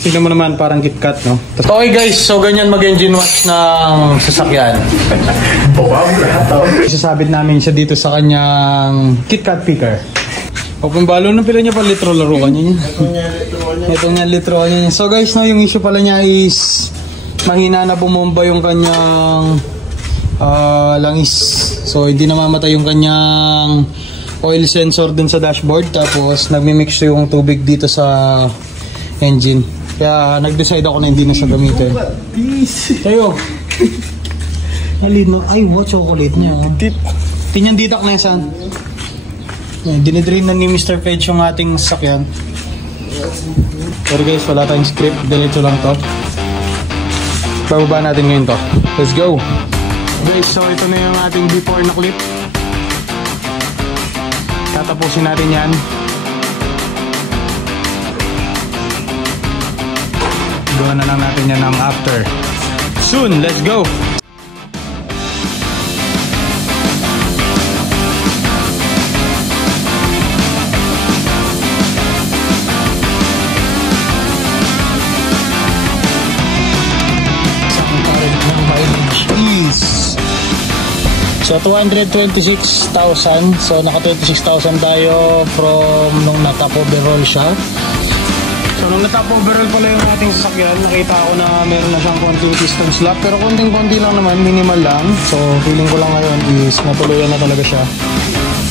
Tingnan mo naman, parang KitKat, no? Okay guys, so ganyan mag-engine wash ng sasakyan. Isasabit namin siya dito sa kanyang KitKat picker. O kung balo na pila niya pa litro, laro ka niya. Ito nga litro niya. So guys, no, yung issue pala niya is mahina na bumomba yung kanyang langis. So hindi namamatay yung kanyang oil sensor dun sa dashboard. Tapos nagmi-mix yung tubig dito sa engine. Kaya nag-decide ako na hindi na siya gamitin. Tayo. Ay, what chocolate niya. Tinyan ditak na yan. Dinidrain na ni Mr. Page yung ating sasakyan. Pero guys, wala tayong script. Diretso lang to. Bababa natin ngayon to. Let's go! Guys, so ito na yung ating before na clip. Tatapusin natin yan. Gawa na lang natin yan ng after. Soon, let's go! So 226,000. So naka 26,000 tayo from nung na-top overall siya. So nung na-top overall pala yung ating sasakyan, nakita ko na meron na siyang konting piston slap. Pero konting-konti lang naman, minimal lang. So feeling ko lang ngayon is matuluyan na talaga siya.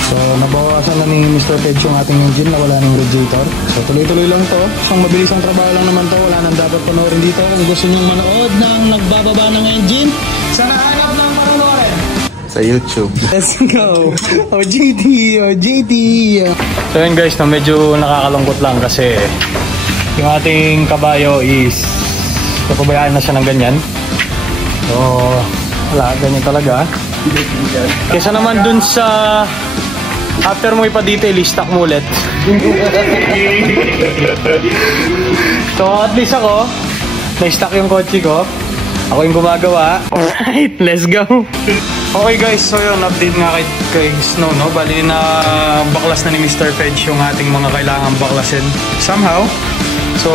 So nabawasan na ni Mr. Page yung ating engine na wala ng radiator. So tuloy-tuloy lang to. Isang mabilisang trabaho lang naman to. Wala nang dapat panoorin dito. Kung gusto nyo manood ng nagbababa ng engine, sa nahanap ng panoorin sa YouTube. Let's go! Oh, JT! Oh, JT! So yun guys, no, medyo nakakalungkot lang kasi yung ating kabayo is napabayaan na siya ng ganyan. So, wala, ganyan talaga. Kesa naman dun sa after mo ipa-detail, i-stock mo ulit. So, at least ako, na-stock yung kotse ko. Ako yung gumagawa. Alright, let's go. Okay guys, so yun, update nga kay Snow, no? Bali na baklas na ni Mr. Fedge yung ating mga kailangang baklasin somehow. So,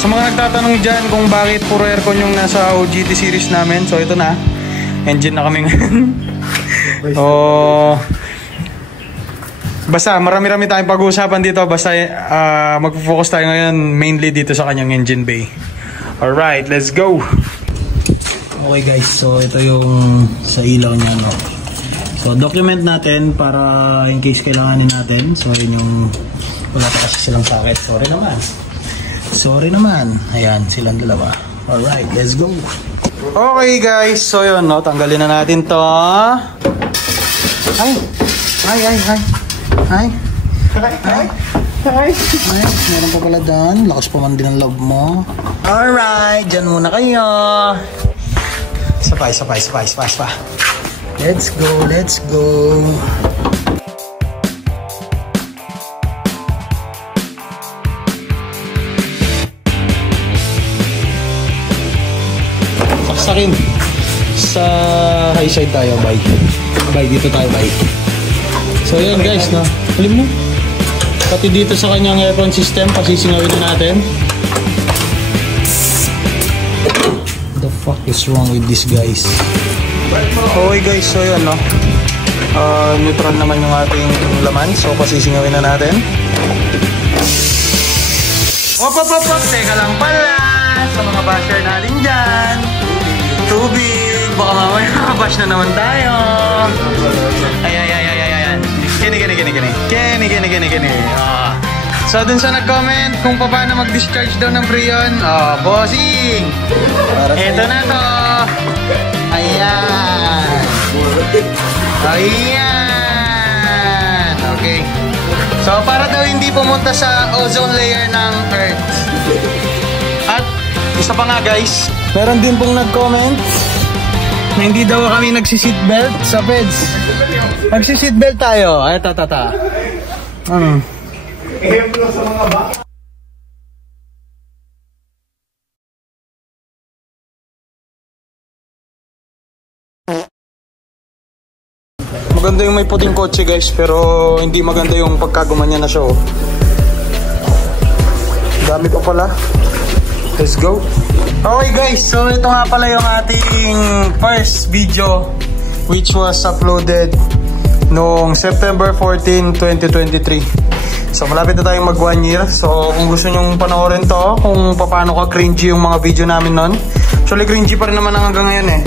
sa mga nagtatanong dyan kung bakit puro aircon yung nasa OGT series namin, so ito na. Engine na kami ngayon. Basta, marami-rami tayong pag-uusapan dito. Basta, mag-focus tayo ngayon mainly dito sa kanyang engine bay. Alright, let's go! Okay guys, so ito yung sa ilaw niya, no? So document natin para in case kailanganin natin. So yun yung wala pa kasi silang socket. Sorry naman. Ayan, silang dalawa. Alright, let's go. Okay guys, so yun, no? Tanggalin na natin to. Ay, meron pa pala dyan. Lakas pa man din ang love mo. Alright, dyan muna kayo. Sapay. Let's go. Saksakin. Sa high side tayo, bye. Dito tayo, bye. So yun guys, no? Alam mo? Pati dito sa kanyang aircon system, pasisingawin natin. The fuck is wrong with this guys? Okay guys, so yun, no? Neutral naman yung ating laman. So pasisingawin na natin. Op! Teka lang pala sa mga basher natin dyan. Tubig! Baka mamaya makabash na naman tayo. Ayan. Kini. So dun sa nag-comment kung paano mag-discharge daw ng Freon, bossing! Eto na to! Ayan! Okay. So para daw hindi pumunta sa ozone layer ng Earth. At isa pa nga guys, meron din pong nag-comment na hindi daw kami nagsi-seatbelt sa PEDS. Nagsi-seatbelt tayo. Ay, tata. Ehemplo sa mga baka. Maganda yung may puting kotse guys, pero hindi maganda yung pagkagumanya na siya. Dami pa pala. Let's go. Okay guys, so ito nga pala yung ating first video which was uploaded noong September 14, 2023. So malapit na tayong mag 1 year. So kung gusto nyong panoorin to, kung paano ka cringy yung mga video namin nun. Actually cringy pa rin naman hanggang ngayon eh.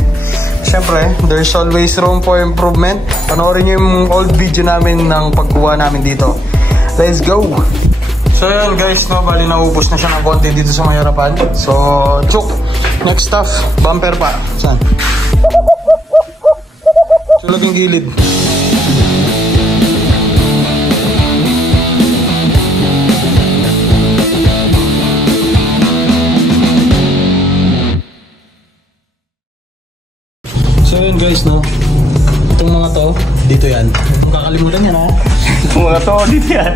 Siyempre, there's always room for improvement. Panoorin nyo yung old video namin ng pagkuha namin dito. Let's go! So yun guys, no, bali naubos na siya ng konti dito sa may harapan. So, chuk! Next stuff, bumper pa. Saan? Sulag yung gilid. So yun guys, no, itong mga to, dito yan. Kung kakalimutan yan ha. Itong mga to, dito yan.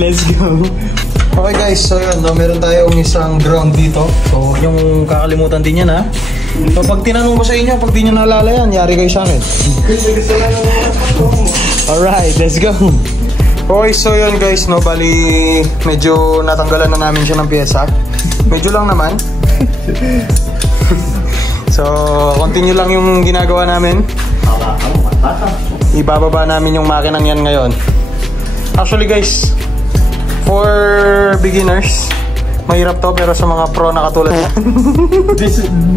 Let's go. Okay guys, so yun, no, meron tayong isang ground dito. So yung kakalimutan din yan ha. So pag tinanong ko sa inyo, pag di nyo naalala yan, yari kayo sa akin. Alright, let's go. Okay, so yun guys, no, bali medyo natanggalan na namin siya ng pyesa. Medyo lang naman. So, continue lang yung ginagawa namin. Ibababa namin yung makinang yan ngayon. Actually guys, for beginners, mahirap to, pero sa mga pro na katulad na.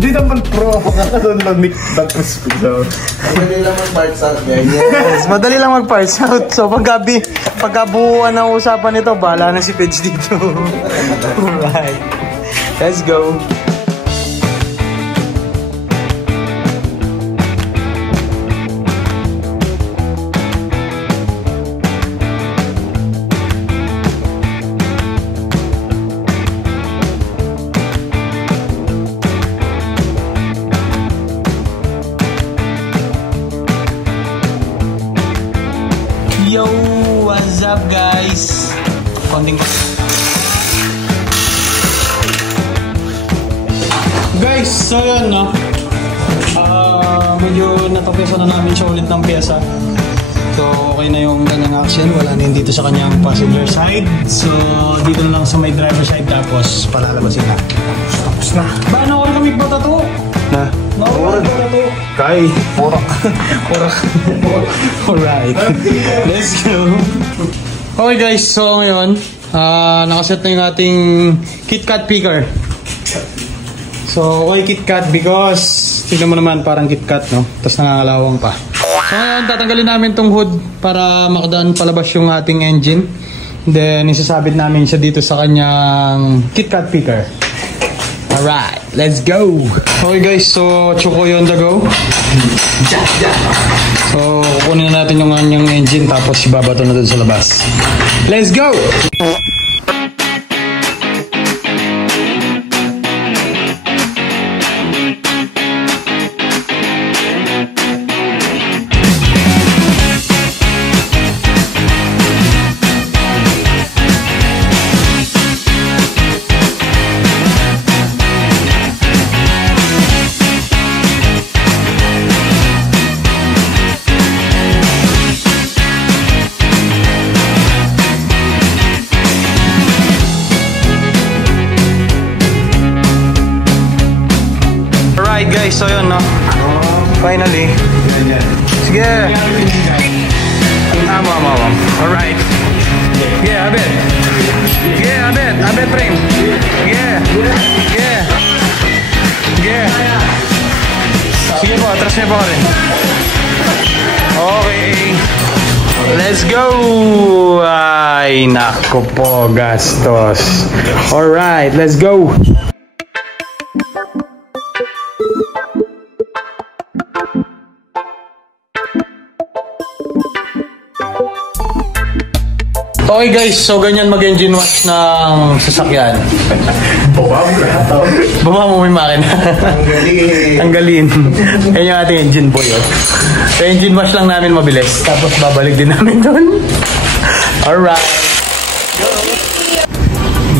Di naman pro, makakadon mag-mix back-to-speed. Madali lang mag-parts out, guys. Yes, madali lang mag-parts out. So, pagkabuuan ng usapan nito, bahala na si Pidge dito. Alright, let's go. Yo, what's up guys? Konting guys, so yun no, medyo natapesa na namin siya ulit ng pyesa. So okay na yung kanyang action, wala na yun dito sa kanyang passenger side. So dito na lang sa may driver side, tapos palalabasin na. Tapos na. Ba, nakuha kami ba tato? Na? Nakuha ba tato? Kay Porak. Alright, let's go. Okay guys, so ngayon nakaset na yung ating KitKat picker. So okay KitKat because tignan mo naman parang KitKat, no? Tapos nangangalawang pa. So ngayon tatanggalin namin tong hood para makadaan palabas yung ating engine. Then isasabit namin siya dito sa kanyang KitKat picker. Alright, let's go. Okay guys, so Choco on the go. So kukunin na natin yung kanyang engine, tapos ibabato na dun sa labas. Let's go! Guys, so yun, no? Finally. Sige. Alright. Yeah, abet. Yeah, abet frame. Yeah. Sige po, atras niya po rin. Okay. Let's go. Ay, nako po, gastos. Alright, let's go. Okay guys, so ganyan mag-engine wash ng sasakyan. Baba mo may makina. Tanggalin. Yan yung ating engine boy. So engine wash lang namin mabilis. Tapos babalik din namin doon. Alright.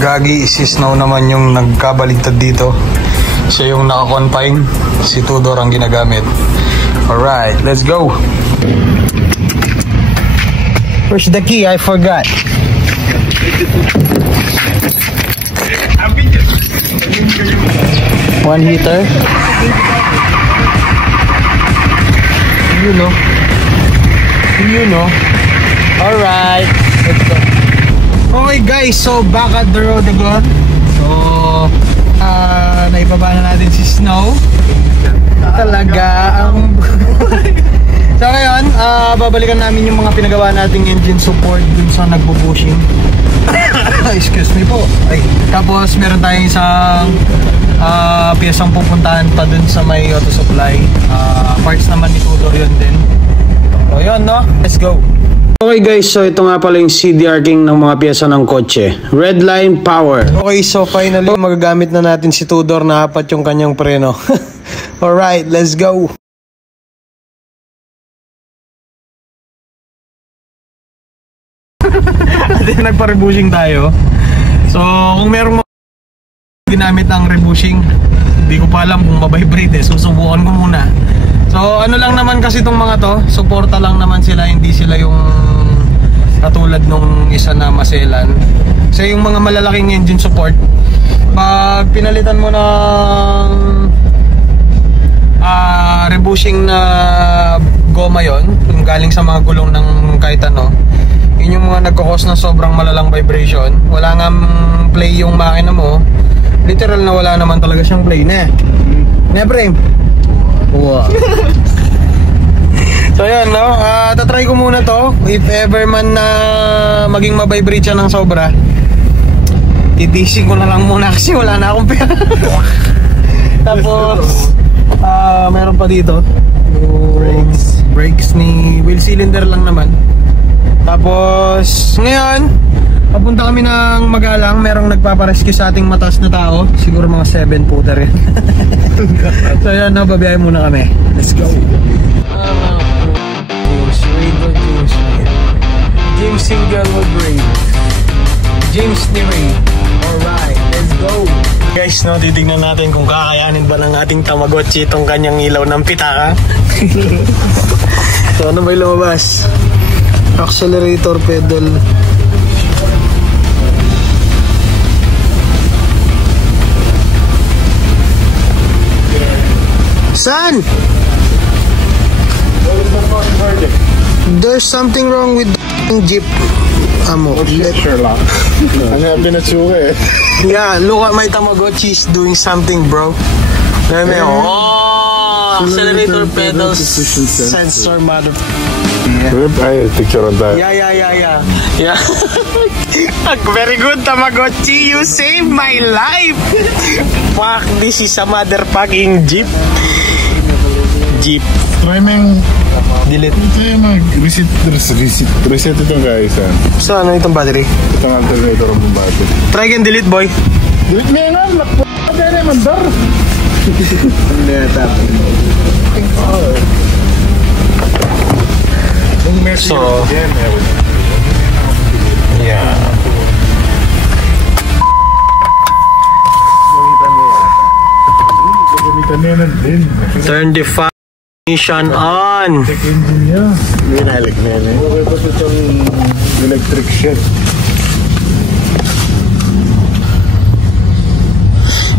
Gagi, si Snow naman yung nagkabaligtad dito. Siya yung naka-confine. Si Tudor ang ginagamit. Alright, let's go. Where's the key? I forgot. One heater. You know. Alright. Let's go. Okay guys, so back at the road again. So, naibaba na natin si Snow. Talaga ang so ngayon, babalikan namin yung mga pinagawa nating engine support dun sa nagbo-bushing. Excuse me po. Ay. Tapos meron tayong isang piyesang pupuntahan pa dun sa may auto supply. Parts naman ni Tudor yun din. So yun, no? Let's go. Okay guys, so ito nga pala yung CDR King ng mga piyesa ng kotse. Redline Power. Okay, so finally magagamit na natin si Tudor na apat yung kanyang preno. Alright, let's go. Nagpa-rebushing tayo. So kung merong ginamit ang rebushing, hindi ko pa alam kung mabibrate susubukan ko muna. So ano lang naman kasi itong mga to, suporta lang naman sila, hindi sila yung katulad nung isa na maselan. Kasi yung mga malalaking engine support, pag pinalitan mo ng rebushing na goma yon, yung galing sa mga gulong ng kahit ano, yun yung mga nagkakos ng sobrang malalang vibration. Wala nga play yung makina mo, literal na wala naman talaga siyang play na. Pre. Wow. So yan, no? Tatry ko muna to. If ever man na maging mabibrate siya ng sobra, titising ko na lang muna kasi wala na akong pera. Tapos meron pa dito brakes ni wheel cylinder lang naman. Tapos ngayon papunta kami ng Magalang. Merong nagpaparescue sa ating mataas na tao. Siguro mga 7-footer yan. So yan, no? Babiyahin muna kami. Let's go. James Singlewood Ray, James Neary. Alright, let's go. Guys, no, titignan natin kung kakayanin ba ng ating Tamagotchi itong kanyang ilaw ng pitaka. So ano ba yung lumabas? Accelerator pedal. Son! There's something wrong with the Jeep amo. Sherlock. Ano yung pinatsuka eh. Yeah, look at my Tamagotchi is doing something, bro. Accelerator pedals, sensor mother. Ay, picture on tayo. Yeah. Very good, Tamagotchi. You saved my life. Fuck, this is a motherfucking Jeep. Try mo yung delete. Try mo reset itong guys. So ano itong battery? Itong alternator ng battery. Try and delete, boy. Delete mo yan. Lakpo ka na mandar. Hindi na tapos. So yeah. Turn the ignition on. Check engine niya. Binalik na yan eh. Okay pa itong electric shed.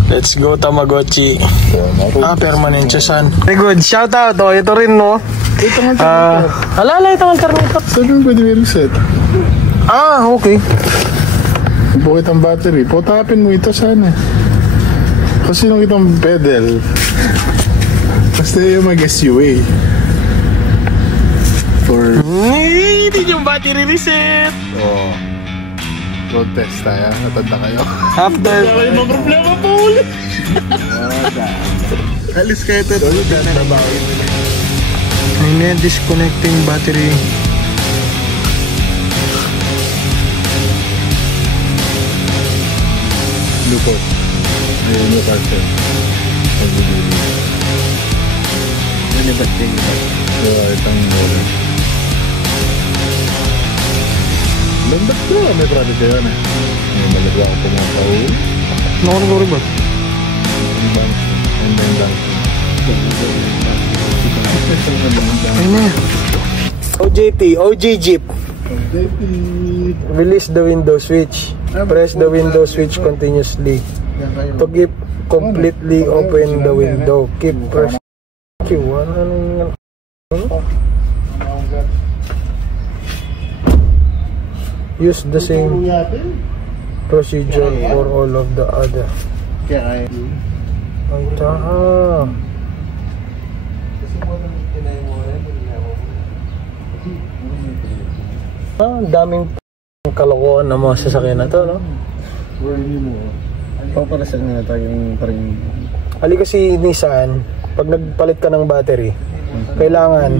Let's go, Tamagotchi. Permanent siya, son. Very good. Shout out. Oh, ito rin, no? Ito nga alala, ito alternator. Sabi mo pwede may reset. Okay. Bukit ang battery. Potapin mo ito sana. Kasi nung itong pedal, basta yung mag-SUA. Hindi yung battery reset. Road test tayo. Natanda kayo. After. May mga problema po ulit. Alis kayo ito. Amen. Disconnecting battery. Lupot. Ayun yung parcel. Ano ba ito yung itang motor? Lambat ko. May product kayo na. May malagwa ko pumapahuli. Naku ba? And then lang. Ayun OG Jeep. Release the window switch. Press the window switch continuously. To keep completely open the window. Keep pressing Q1. Use the same procedure for all of the other. Ay, taha. Daming kalokohan ng mga sasakyan na to, no? Para sa nga tayo yung parang... Ali kasi Nissan, pag nagpalit ka ng battery, kailangan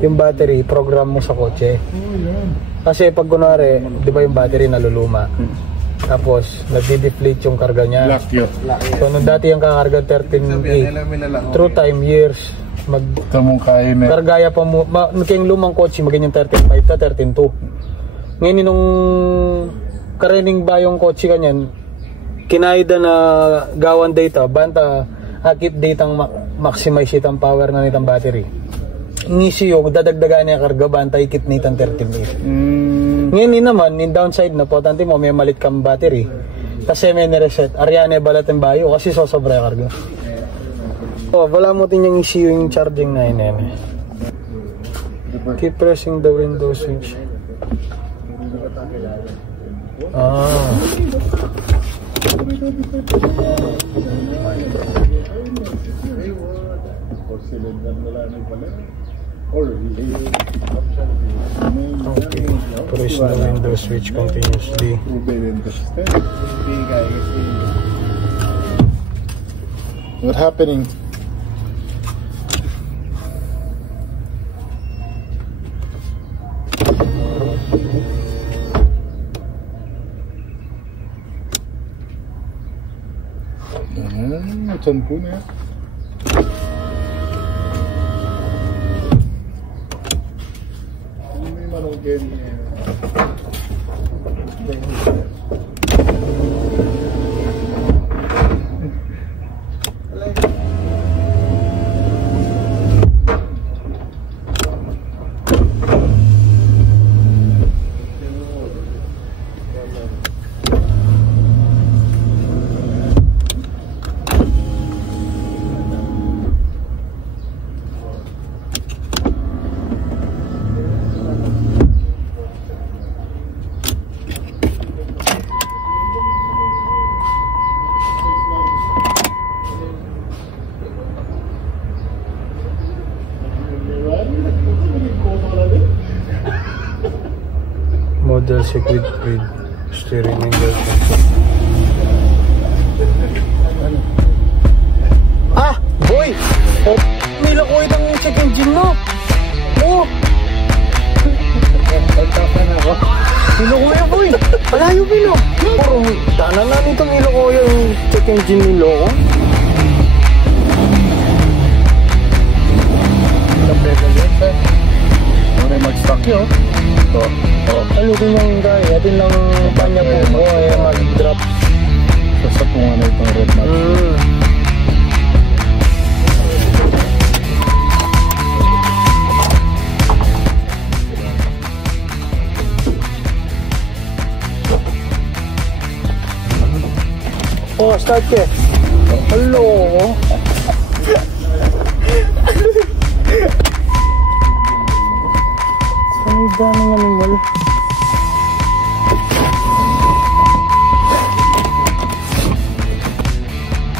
yung battery program mo sa kotse. Kasi pag kunwari, di ba yung battery naluluma? Tapos, nagdi-deflate yung karga niya. So, nung dati yung kakarga 13.8, through time, years, kargaya pa mo, kayong lumang kotse, magiging 13.5 ta, 13.2. Ngayon, nung karening ba yung kotse kanyan, kinaida na gawan data, banta, akit datang maximize itang power na nitang battery. Ngisiyo, dadagdagan niya karga, banta, ikit nitang 13.8. Ngayon naman, in downside na po, tanti mo, may malit kang battery. Kasi may nireset, aryane balat ng bayo, kasi sosobra yung karga. Oh, wala mo din yung issue yung charging na yun. Keep pressing the window switch. Okay. Press the window switch continuously. What happening? Macam pun ya. Ini memang game. Model secret with steering wheel. Ah, boy! Oh, nila ko itong check engine mo. Oh! Nilo ko yan, boy! Palayo, Pino! Puro, daanan na nito nilo ko yung check engine nilo ko. Nag-pedal yan, sir. Muna mag-stock yun. Alutin lang gaya, atin lang panya po mo ay mag-drop sa tunga na itong red mat. Oh, start ke? Hello. Ang daming animal.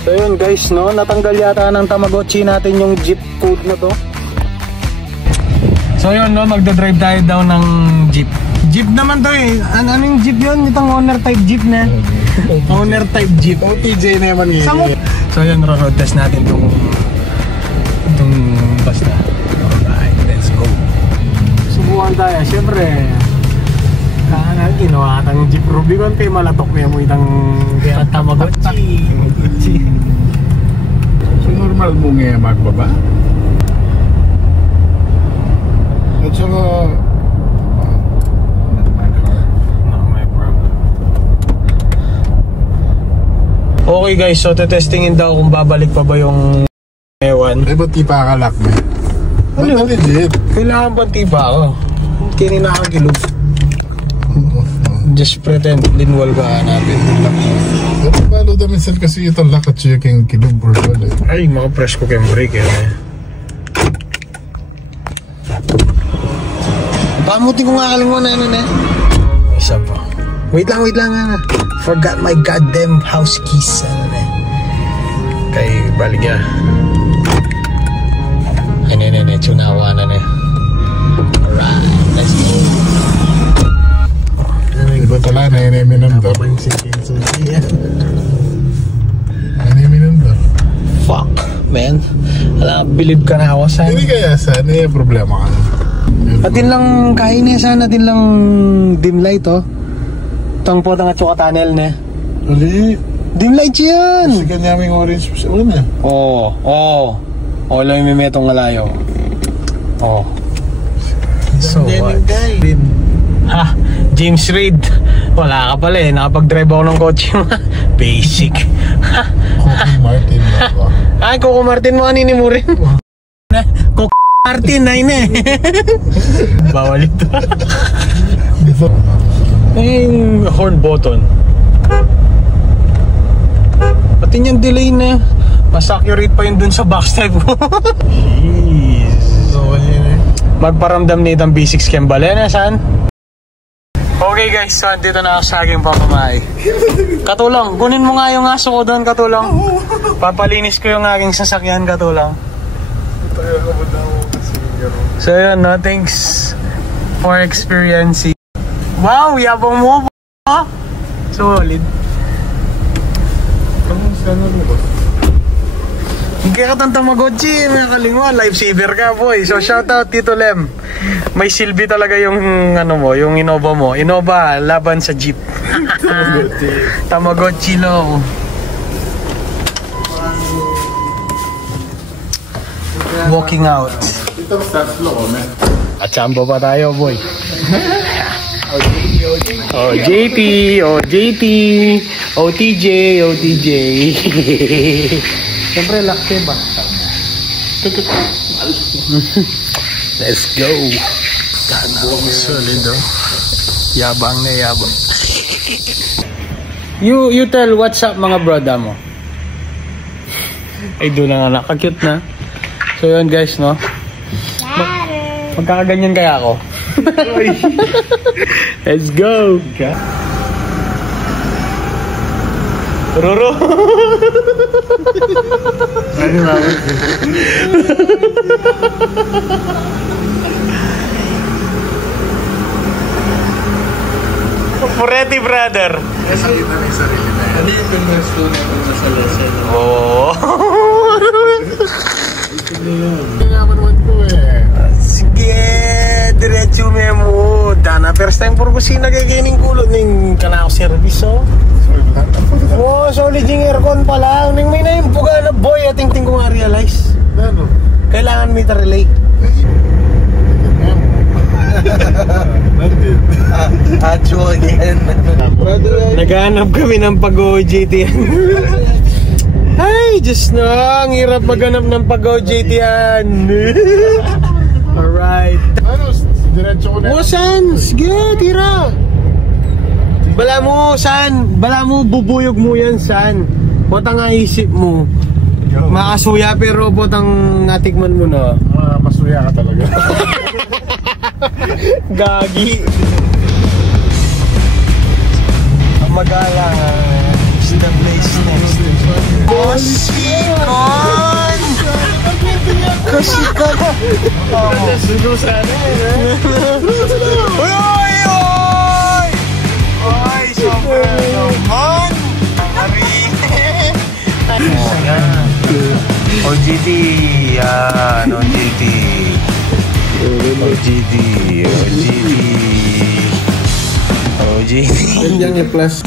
So yun guys, no, natanggal yata ng Tamagotchi natin yung Jeep code na to. So yun, no, magdadrive tayo daw ng Jeep. Jeep naman to eh. Anong Jeep yun? Itong owner type Jeep na. Owner type Jeep. OTJ na naman yun. So yun, road test natin itong basta. Alright, let's go. Subukan tayo, syempre. Ginawa ka ng Jeep Rubicon kay malatok niya mo itang Tamagotchi. So normal mo nga magbaba? At saka not my problem. Okay guys, so testingin daw kung babalik pa ba yung ewan. Eh ba't di pa akalak mo? Ano legit? Kailangan ba tiba ako? Hindi nakakilog. just pretend linwal ka hanapin. Pero balo da minsan kasi ito lakat siya keng kilubur wala. Ay, mga press ko kayong break eh. Pamutin ko nga kaling mo na yun eh. Isa pa. Wait lang nga. Forgot my goddamn house keys. Ano na eh. Kay baligya. Ay, ne, tunawa na eh. Alright, let's go. Iba tala na yun ay minundor. Fuck, man. Alam, believe ka na ako saan. Hindi kaya saan, may problema ka. Atin lang, kain niya sana, atin lang dim light, oh. Itong po nga tsuka tunnel, ne. Uli. Dim light yan! Kasi kanyaming orange, wala na. Oo. Oo, lang yung mimetong ngalayo. Oo. So what? Ha? James Reid. Wala ka pala eh, nakapag-drive ako ng kotse. Basic. Coco Martin na ba? Ay, Coco Martin mo, kanini mo rin. Coco Martin, ay na eh. Bawal ito. Yung horn button. Pati niyang delay na. Mas accurate pa yun dun sa backstep ko. Jeez. Magparamdam na itang B6 Kembal. Yan na, saan? Okay guys, so dito na ako sa aking pamamahay. Katulong, kunin mo nga yung aso ko doon, Katulong. Papalinis ko yung aking sasakyan, Katulong. So yun, no? Thanks for experiencing. Wow, yabang mo ba? Solid. Hindi ka tang Tamagotchi, mga kalingwa. Lifesaver ka, boy. So shoutout Tito Lem. May silbi talaga yung ano mo, yung Innova mo. Innova laban sa Jeep. Tamagotchi low. Walking out. Ito tatlo ko, man. At sambo pa tayo, boy. Oh, JT, OTJ. Siyempre, lakse ba? Let's go. Solid, oh. Yabang na yabang. You tell what's up, mga broda mo. Ay, doon na nga, nakakute na. So yun guys, no? Magkakaganyan kaya ako. Let's go. Roro. Moretti brother. Nakita na yung sarili na yan. Ano yung pinwesto na yung nasa lesson? Oo. Kailangan naman ko eh. Sige, diretso memo. Dana, first time por kusina kay kining kulot ning kanako service, oh. Oh, solid yung aircon pa lang. Ning may naimpuga na boy, ating ko nga realize. Ano? Kailangan meter relay. Actually, Naghanap kami ng pag-OJT. Ay, Diyos na, ang hirap maghanap ng pag-OJT yan. Alright. Ano? Diretso ko na. O, saan? Sige, tira. Bala mo, saan? Bala mo, bubuyog mo yan, saan? Potang nga isip mo. Makasuya pero potang natikman mo na. Masuya ka talaga. Gagi. Ang magalang is the place next. Kosikon! Kosikon! Sugo sana eh. Uy! Uy! Uy! Sobra naman! OGT! Yan! OGT! OGT! Yan yung plus.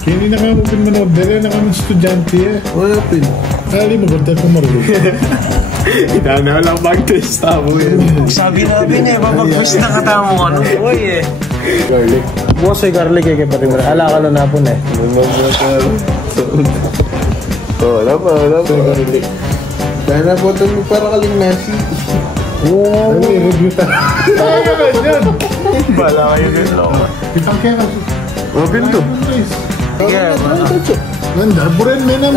Kini na kami pinmanood. Dali na kami estudyante eh. wala pin. Kali mo, ganda ko marunong. Itana lang mag-test ako yun. Sabi niya, papag-push na katamo ko. Ano po eh? Garlic. Bukas ay garlic eh, kaya pati mo. Ala ka na po na eh. Wala pa. Dahil na po ito para kaling nasi. Wow. Ay, review tayo. Ano ba yan? Bala kayo din lang. Itang kaya kasi. pintu. Iya. Nanda, buren menang.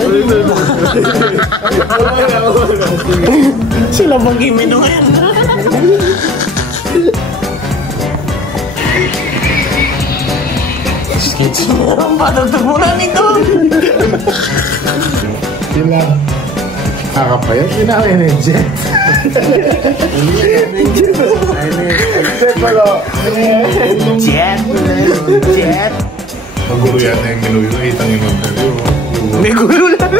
Sila mag-imino ngayon. Skits mo. Ang patutumulan nito. Sila. Kakapayat. Sinabi na yung jet. Jet. Jet. Magulo yata yung ginuyo. Itang yung interview. May gulo lang.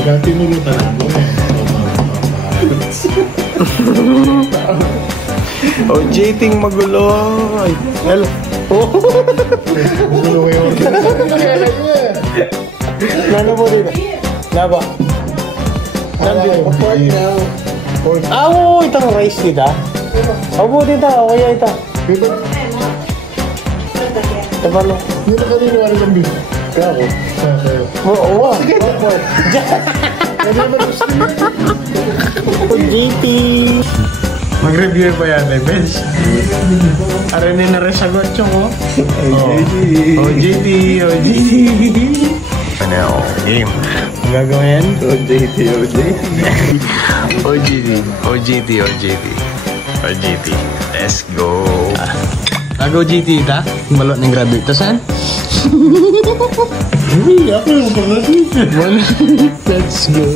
Kaya tinulutan ako. Oh, JT magulo. Ay, hello. Magulo kayo. Nano mo dito? Laba. Nandito. Ah, oo, itang rice dito. Opo dito, kaya ito. Tabalo. Hindi na kanino ano ng beef. Kaya ako. Oo. Oh, JT. Mag-review pa yan, Bench. Aranin na rin sagot ko. Oh, JT. Ano, game. Ang gagawin? OGT. Let's go. Go GT ta? Balot ng grabe. Ito saan? Ako yung pag-nasisip. Let's go.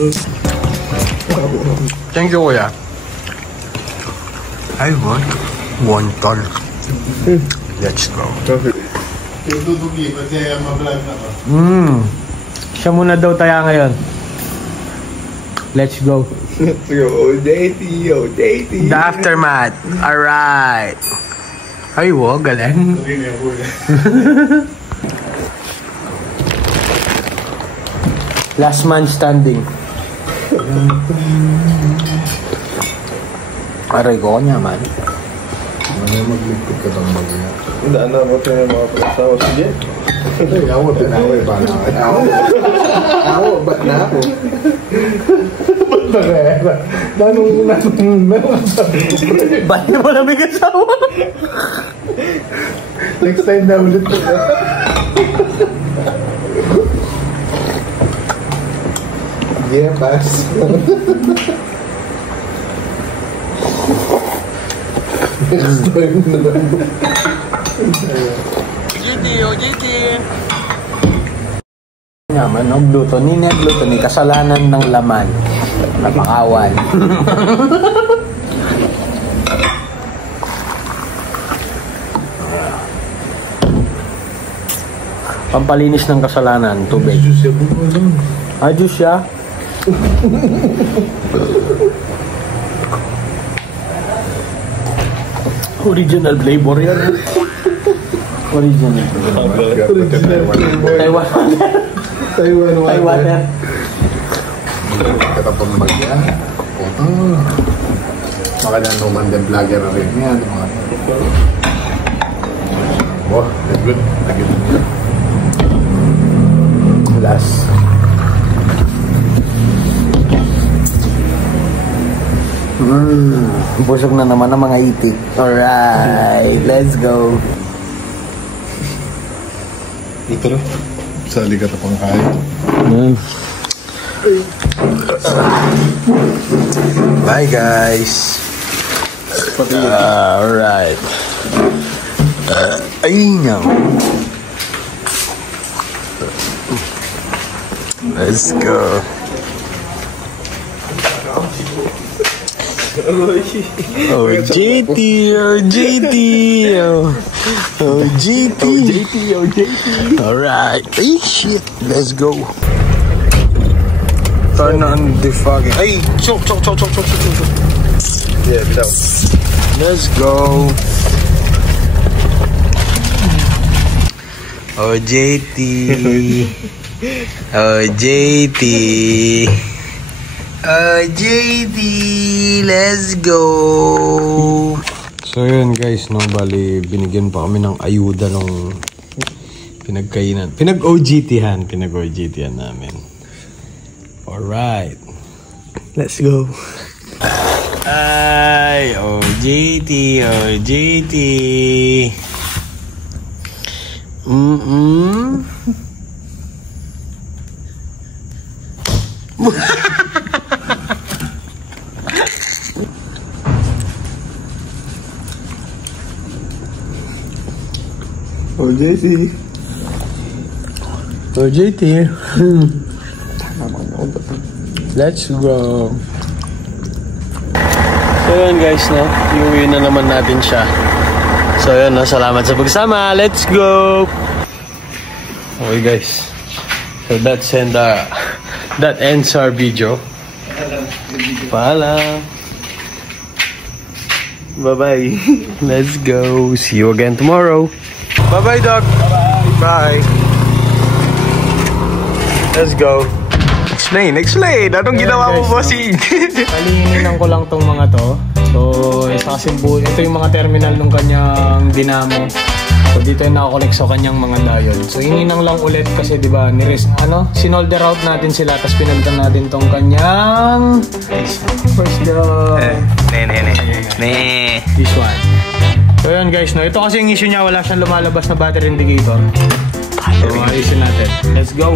Thank you, kuya. I want one ton. Let's go. Yung dudugi, kasi mablog na ka. Siya muna daw tayo ngayon. Let's go. Let's go. OJT. The aftermath. Alright. Ay, wow, galing. Last man standing. Aray ko niya man. Ano magligpit ka ng mag-iya? Hindi, ano mo tayo yung mga pagkasawa. Sige. Ay, ako, tinaway ba na? Ako, ba't na ako? Ba't na kaya? Nanong Ba't na mo namin kasawa? next time na ulit ko. Yeah, pass. Next time na lang. OJT. Naman, no? Gluto ni kasalanan ng laman. Napakawan. Pampalinis ng kasalanan, tubig. Juice siya. Original flavor yan. Original flavor. Taiwan water. Katapon mag-iya. Maka na naman din vlogger na rin yan. Oh, that's good. Last. Busog na naman ang mga itik. Alright, let's go. Ito rin. Sali ka tapang kain. Bye guys. Alright. Ayun. Let's go. OJT. Alright. Ay, shit. Let's go. Turn on the fucking... Ay, chok. Yeah, ciao. Let's go. OJT. Let's go. So yun guys, no, bali binigyan pa kami ng ayuda nung pinagkainan. Pinag-OJT-han namin. Alright. Let's go. Ay, OJT. Oh, JT. Oh, JT. Let's go. So yun guys, no? Iuwi na naman natin siya. So yun, no? Salamat sa pagsama. Let's go! Okay guys. So that ends our video. Paalam. Bye-bye. Let's go. See you again tomorrow. Bye-bye, Doc. Bye. Let's go. Explain. Anong ginawa mo, bossing? Palingininan ko lang tong mga to. So, isa kasing ito yung mga terminal nung kanyang dinamo. So, dito yung nakakonect sa kanyang mga diode. So, hininang lang ulit kasi, di ba, sinolder out natin sila, tapos pinalitan natin tong kanyang first this one. So, yun guys, no? Ito kasi yung issue niya, wala siyang lumalabas na battery indicator. So, ayusin natin. Let's go!